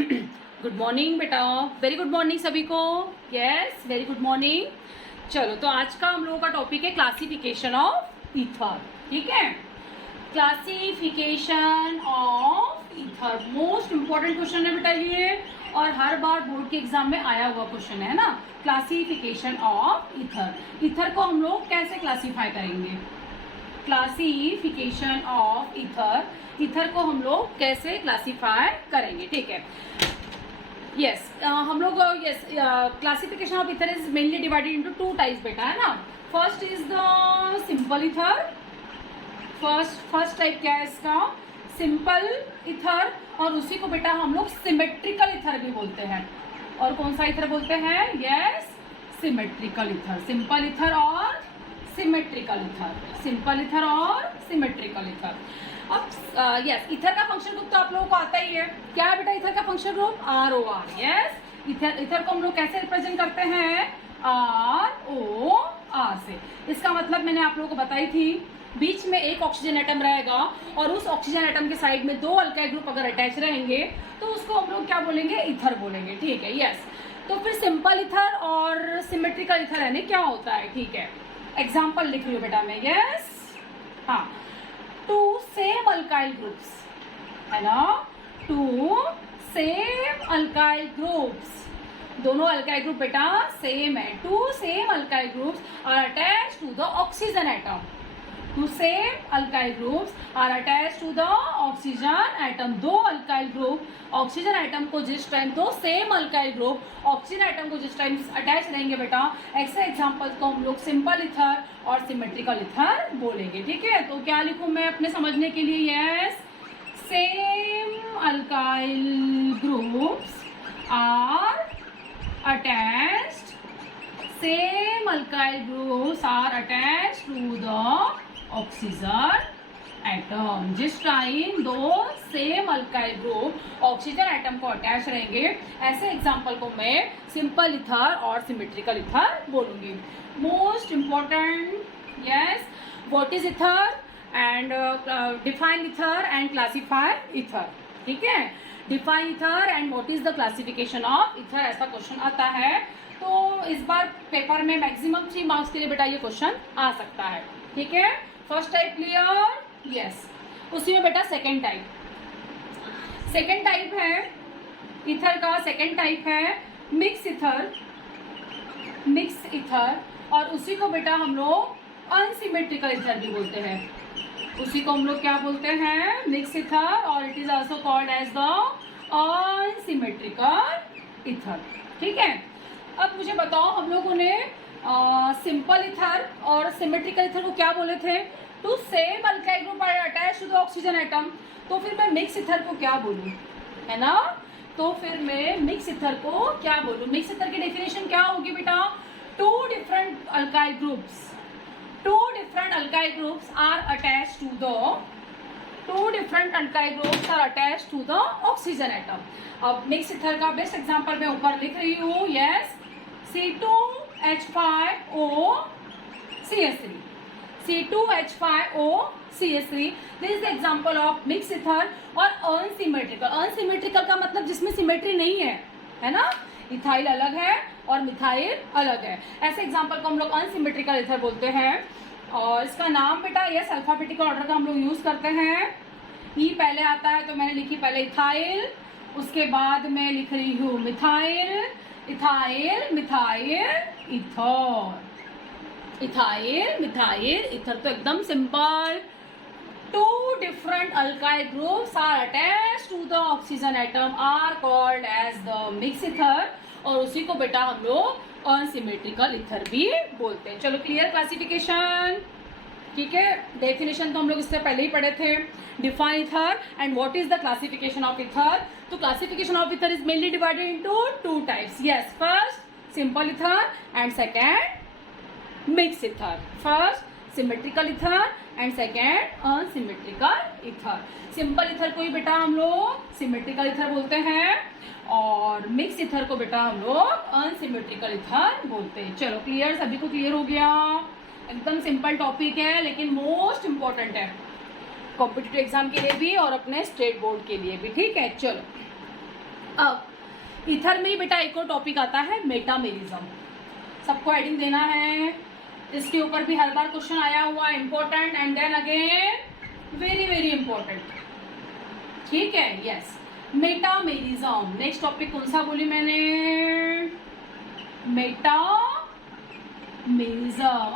Good morning बेटा। Very good morning सभी को। Yes, very good morning. चलो, तो आज का हम लोगों का टॉपिक है क्लासिफिकेशन ऑफ ईथर। ठीक है, classification of ether most important question है बेटा ये, और हर बार बोर्ड के एग्जाम में आया हुआ क्वेश्चन है ना। क्लासिफिकेशन ऑफ ईथर, ईथर को हम लोग कैसे क्लासीफाई करेंगे? क्लासिफिकेशन ऑफ ईथर, ईथर को हम लोग कैसे क्लासीफाई करेंगे? ठीक है, यस हम लोग yes classification of ether is mainly divided into two types बेटा, है ना। First is the simple ether. First type क्या है इसका? सिंपल ईथर, और उसी को बेटा हम लोग सिमेट्रिकल ईथर भी बोलते हैं। और कौन सा ईथर बोलते हैं? Yes, symmetrical ether. Simple ether और सिमेट्रिकल ईथर, सिंपल ईथर और सिमेट्रिकल ईथर। अब यस, ईथर का फंक्शन ग्रुप तो आप लोगों को आता ही है। क्या है बेटा ईथर का function group? ROR। Yes, ether को हम लोग कैसे रिप्रेजेंट करते हैं? ROR से। इसका मतलब मैंने आप लोगों को बताई थी, बीच में एक ऑक्सीजन एटम रहेगा और उस ऑक्सीजन एटम के साइड में दो अल्काइल ग्रुप अगर अटैच रहेंगे तो उसको हम लोग क्या बोलेंगे? ईथर बोलेंगे। ठीक है, यस। तो फिर सिंपल ईथर और सिमेट्रिकल ईथर यानी क्या होता है? ठीक है, एग्जाम्पल लिख रही हूँ बेटा मैं। यस, हाँ, टू सेम अल्काइल ग्रुप्स, है ना। टू सेम अल्काइल ग्रुप्स, दोनों अल्काइल ग्रुप बेटा सेम है। Two same alkyl groups are attach to the oxygen atom. Two same alkyl groups are attach to the oxygen atom. दो alkyl group oxygen atom को जिस time, दो same alkyl group oxygen atom को जिस time attach रहेंगे बेटा, ऐसे examples को हम लोग सिंपल ईथर और सिमेट्रिकल ईथर बोलेंगे। ठीक है, तो क्या लिखूं मैं अपने समझने के लिए? Yes, same alkyl groups are attached, same alkyl groups are attached to the oxygen atom। जिस टाइम दो same alkyl group oxygen atom को अटैच रहेंगे, ऐसे एग्जांपल को मैं सिंपल ईथर और सिमेट्रिकल ईथर बोलूंगी। Most important, yes, what is ether and define ether and classify ether. ठीक है, define ether and what is the classification of ether, ऐसा क्वेश्चन आता है। तो इस बार पेपर में मैक्सिमम 3 मार्क्स के लिए बेटा ये क्वेश्चन आ सकता है। ठीक है, फर्स्ट टाइप क्लियर? यस। उसी में बेटा सेकंड टाइप है ईथर का। सेकंड टाइप है मिक्स ईथर, और उसी को बेटा हम लोग अनसिमेट्रिकल ईथर भी बोलते हैं। उसी को हम लोग क्या बोलते हैं? मिक्स ईथर, और it is also called as the unsymmetrical ether. ठीक है, अब मुझे बताओ, हम लोगों ने सिंपल ईथर और सिमेट्रिकल ईथर को क्या बोले थे? Two same alkyl group are attached to the oxygen atom. तो फिर मैं मिक्स ईथर को क्या बोलूं, है ना? तो फिर मैं मिक्स ईथर को क्या बोलूं? मिक्स ईथर की डेफिनेशन क्या होगी बेटा? Two different alkyl groups are attached to the oxygen atom. अब मिक्स ईथर का बेस्ट एग्जांपल मैं ऊपर लिख रही हूँ। Yes, C2H5OCH3 this is the example of mix ether. और अनसिमेट्रिकल का मतलब जिसमें सिमेट्री नहीं है ना। इथाइल अलग है और मिथाइल अलग है, ऐसे एग्जांपल को हम लोग अनसिमेट्रिकल ईथर बोलते हैं। और इसका नाम बेटा यस अल्फाबेटिकल ऑर्डर का हम लोग यूज करते हैं। ई पहले आता है तो मैंने लिखी पहले इथाइल, उसके बाद मैं लिख रही हूँ methyl, ethyl, methyl, methyl, ether. तो एकदम simple. Two different alkyl groups are attached to the oxygen atom are called as the mix ether, और उसी को बेटा हम लोग अनसिमेट्रिकल ईथर भी बोलते हैं। चलो, क्लियर क्लासिफिकेशन? ठीक है, डेफिनेशन तो हम लोग इससे पहले ही पढ़े थे। Define ether and what is the classification of ether. तो classification of ether is mainly divided into two types. Yes, first simple ether and second mix ether. First symmetrical ether and second unsymmetrical ether. Simple ether को ही बेटा हम लोग symmetrical ether बोलते हैं, और mix ether को बेटा हम लोग अनसिमेट्रिकल ईथर बोलते हैं। चलो, क्लियर? सभी को क्लियर हो गया? एकदम सिंपल टॉपिक है लेकिन मोस्ट इंपॉर्टेंट है कॉम्पिटिटिव एग्जाम के लिए भी और अपने स्टेट बोर्ड के लिए भी। ठीक है, चलो अब ईथर में ही बेटा एक और टॉपिक आता है मेटामेरिज्म, सबको हेडिंग देना है, इसके ऊपर भी हर बार क्वेश्चन आया हुआ है, important and then again very very important, ठीक है, यस। मेटामेरिज्म, नेक्स्ट टॉपिक कौन सा बोली मैंने, मेटामेरिज्म।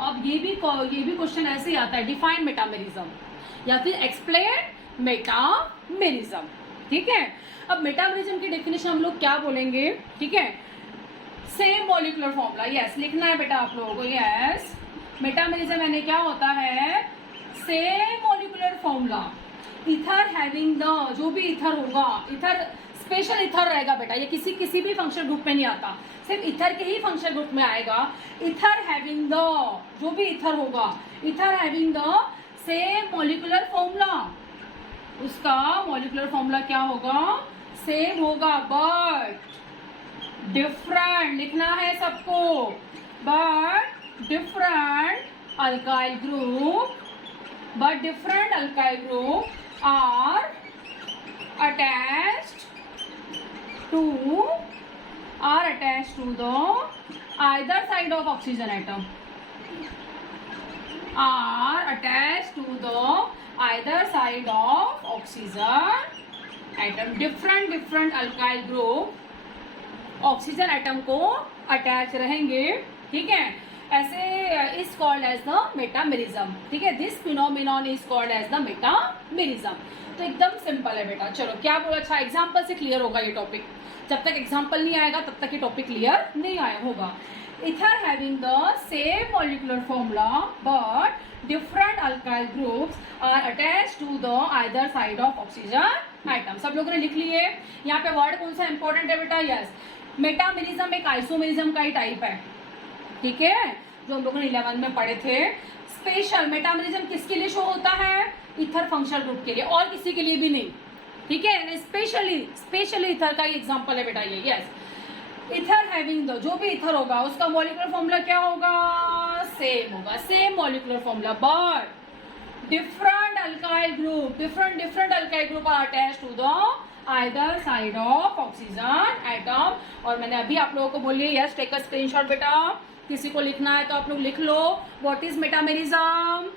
अब ये भी क्वेश्चन ऐसे ही आता है, डिफाइन मेटामेरिज्म या फिर एक्सप्लेन मेटामेरिज्म, ठीक है। अब मेटामेरिज्म की डेफिनेशन हम लोग क्या बोलेंगे, ठीक है, सेम मॉलिक्यूलर फॉर्मूला, यस लिखना है बेटा आप लोगों को, यस। मेटामेरिज्म यानी क्या होता है, same molecular formula, ether having the, जो भी इथर होगा, इथर स्पेशल इथर रहेगा बेटा, ये किसी भी फंक्शन ग्रुप में नहीं आता, सिर्फ इथर के ही फंक्शन ग्रुप में आएगा। इथर हैविंग द, जो भी इथर होगा, ether having the same molecular formula, उसका मॉलिक्यूलर फॉर्मूला क्या होगा, सेम होगा बट डिफरेंट, लिखना है सबको, but different alkyl group, but different alkyl group are attached to the either side of oxygen atom, are attached to the either side of oxygen atom, different alkyl group oxygen atom को attach रहेंगे, ठीक है, ऐसे is called as the metamerism, ठीक है, this phenomenon is called as the metamerism. तो एकदम simple है बेटा, चलो क्या बोला, अच्छा एग्जांपल से क्लियर होगा ये टॉपिक, जब तक एग्जांपल नहीं आएगा तब तक ये टॉपिक क्लियर नहीं आया होगा। Ether having the same molecular formula but different alkyl groups are attached to the either side of oxygen atom, सब लोगों ने लिख लिए। यहाँ पे वर्ड कौन सा इंपॉर्टेंट है बेटा, यस, मेटामेरिज्म एक आइसोमेरिज्म का ही टाइप है, ठीक है, जो हम लोगों ने 11 में पढ़े थे। स्पेशल मेटामेरिज्म किसके लिए शो होता है, इथर फंक्शनल ग्रुप के लिए, और किसी के लिए भी नहीं, ठीक है, स्पेशली इथर का ही एग्जांपल है बेटा ये, यस। इथर हैविंग द, जो भी इथर होगा उसका मॉलिक्यूलर फॉर्मूला क्या होगा, सेम होगा, same molecular formula but different alkyl group are attached to the either side of oxygen atom. और मैंने अभी आप लोगों को बोलिए, यस टेक अ स्क्रीनशॉट बेटा, किसी को लिखना है तो आप लोग लिख लो, what is metamerism,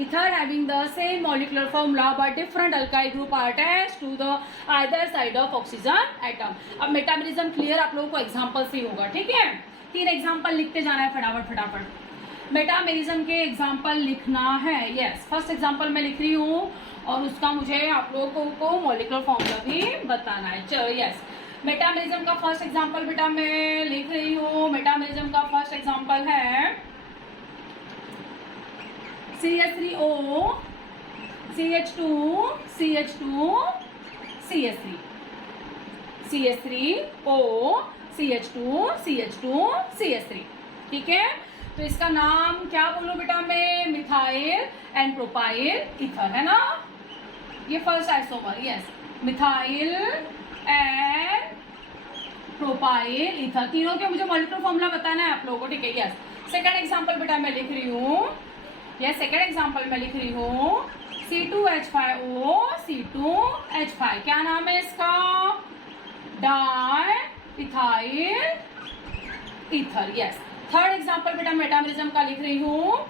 ether having the same molecular formula but different alkyl group are attached to the either side of oxygen atom. अब मेटामेरिज्म क्लियर आप लोगों को एग्जांपल से ही होगा, ठीक है, 3 एग्जांपल लिखते जाना है फटाफट। मेटामेरिज्म के एग्जांपल लिखना है, यस, फर्स्ट एग्जांपल मैं लिख रही हूँ और उसका मुझे आप लोगों को मॉलिक्यूलर फॉर्मूला भी बताना है, चलो, यस। मेटामेरिज्म का फर्स्ट एग्जांपल बेटा मैं लिख रही हूँ, मेटामेरिज्म का फर्स्ट एग्जांपल है CH3O CH2 CH2 CH3, CH3O CH2 CH2 CH3, ठीक है। तो इसका नाम क्या बोलो बेटा मैं, मिथाइल एंड प्रोपाइल ईथर, है ना, ये first isomer, yes, methyl and propyl ether, तीनों के मुझे मॉलिक्यूलर फॉर्मूला बताना है आप लोगों को, ठीक है, यस। सेकंड एग्जांपल बेटा मैं लिख रही हूँ, यस, सेकंड एग्जांपल मैं लिख रही हूँ C2H5O C2H5, क्या नाम है इसका, di ethyl ether, yes. Third example बेटा मेटामेरिज्म का लिख रही हूँ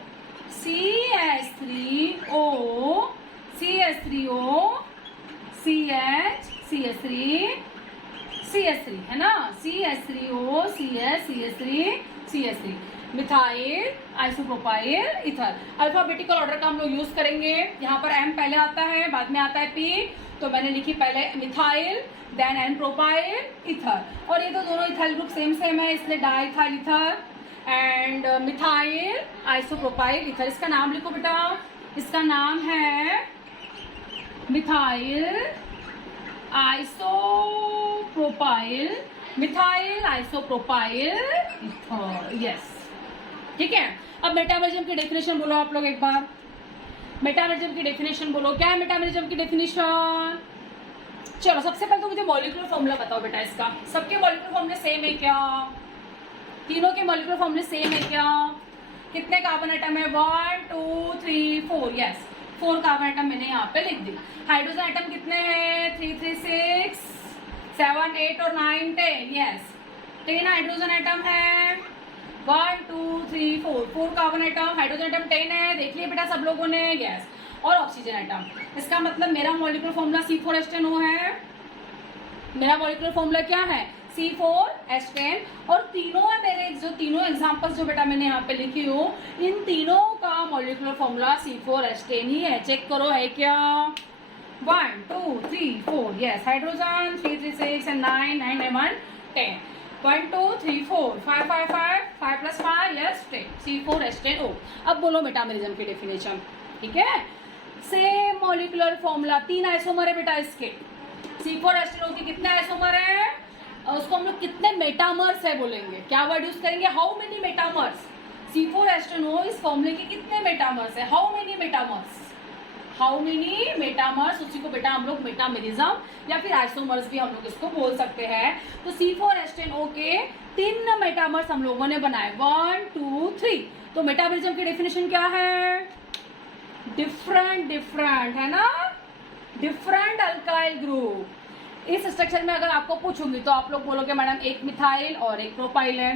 CH3O CH3 है ना, CH3O CH3 methyl isopropyl ether. Alphabetical order का हम लोग यूज करेंगे, यहाँ पर M पहले आता है, बाद में आता है P, तो मैंने लिखी पहले methyl then N propyl ether, और ये तो दोनों इथाइल ग्रुप सेम है, इसलिए diethyl ether and methyl isopropyl ether. इसका नाम लिखो बेटा, इसका नाम है मिथाइल आइसोप्रोपाइल ईथर, यस, ठीक है। अब मेटामेरिज्म की डेफिनेशन बोलो आप लोग एक बार, मेटामेरिज्म की डेफिनेशन बोलो, क्या है मेटामेरिज्म की डेफिनेशन। चलो सबसे पहले तो मुझे मॉलिक्यूलर फॉर्मूला बताओ बेटा इसका, सबके मॉलिक्यूलर फॉर्मूले सेम है क्या, तीनों के मॉलिक्यूलर फॉर्मूले सेम है क्या, कितने कार्बन एटम है, 1 2 3 4, यस, 4 कार्बन एटम मैंने यहाँ पे लिख दी। हाइड्रोजन एटम कितने हैं, 3 3 6 7, 8 और 9, 10, यस 10 हाइड्रोजन एटम है। 1, 2, 3, 4 कार्बन एटम, हाइड्रोजन एटम 10 है, देख लिया बेटा सब लोगों ने, यस। और ऑक्सीजन एटम, इसका मतलब मेरा मॉलिक्यूलर फॉर्मूला C4H10O है। मेरा मॉलिक्यूलर फॉर्मूला क्या है? C4H10। और तीनों है मेरे, जो तीनों एग्जांपल्स जो बेटा मैंने यहाँ पे लिखी हूँ, इन तीनों का मॉलिक्यूलर फॉर्मूला C4H10 ही है। चेक करो है क्या? 1, 2, 3, 4, yes hydrogen 3, 3, 6 and 9, 9, 1, 10, 1, 2, 3, 4, 5, 5, 5, 5 + 5, yes 10, C4H10O। अब बोलो मेटामेरिज्म की डेफिनेशन, ठीक है। सेम मॉलिक्यूलर फॉर्मूला, 3 आइसोमर है बेटा इसके। C4H10O के कितने आइसोमर है? उसको हम लोग कितने मेटामर्स है बोलेंगे, क्या वर्ड यूज करेंगे? How many metamers. C4H10O इस फॉर्मूले के कितने मेटामर्स है? How many metamers, how many metamers, उसी को बेटा हम लोग मेटामेरिज्म या फिर आइसोमर्स भी हम लोग इसको बोल सकते हैं। तो C4H10O के 3 मेटामर्स हम लोगों ने बनाए, 1, 2, 3। तो मेटामेरिज्म की डेफिनेशन क्या है? डिफरेंट डिफरेंट, है ना, डिफरेंट अल्काइल ग्रुप। इस स्ट्रक्चर में अगर आपको पूछूंगी तो आप लोग बोलोगे मैडम एक मिथाइल और एक प्रोपाइल है।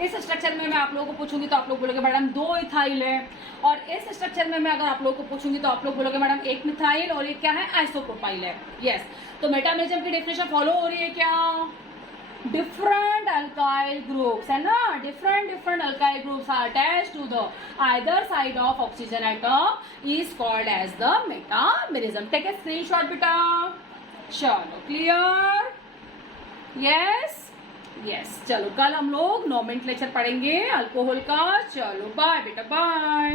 इस स्ट्रक्चर में मैं आप लोगों को पूछूंगी तो आप लोग बोलोगे मैडम 2 इथाइल है। और इस स्ट्रक्चर में मैं अगर आप लोगों को पूछूंगी तो आप लोग बोलोगे मैडम एक मिथाइल और एक क्या है? आइसोप्रोपाइल है। यस, तो मेटामेरिज्म की डेफिनेशन फॉलो हो रही है क्या? डिफरेंट अल्काइल ग्रुप्स, है ना, different alkyl groups are attached to the either side of oxygen atom is called as the metamerism. Take a screenshot बेटा। चलो क्लियर? यस यस, चलो कल हम लोग नोमेनक्लेचर पढ़ेंगे अल्कोहल का। चलो बाय बेटा, बाय।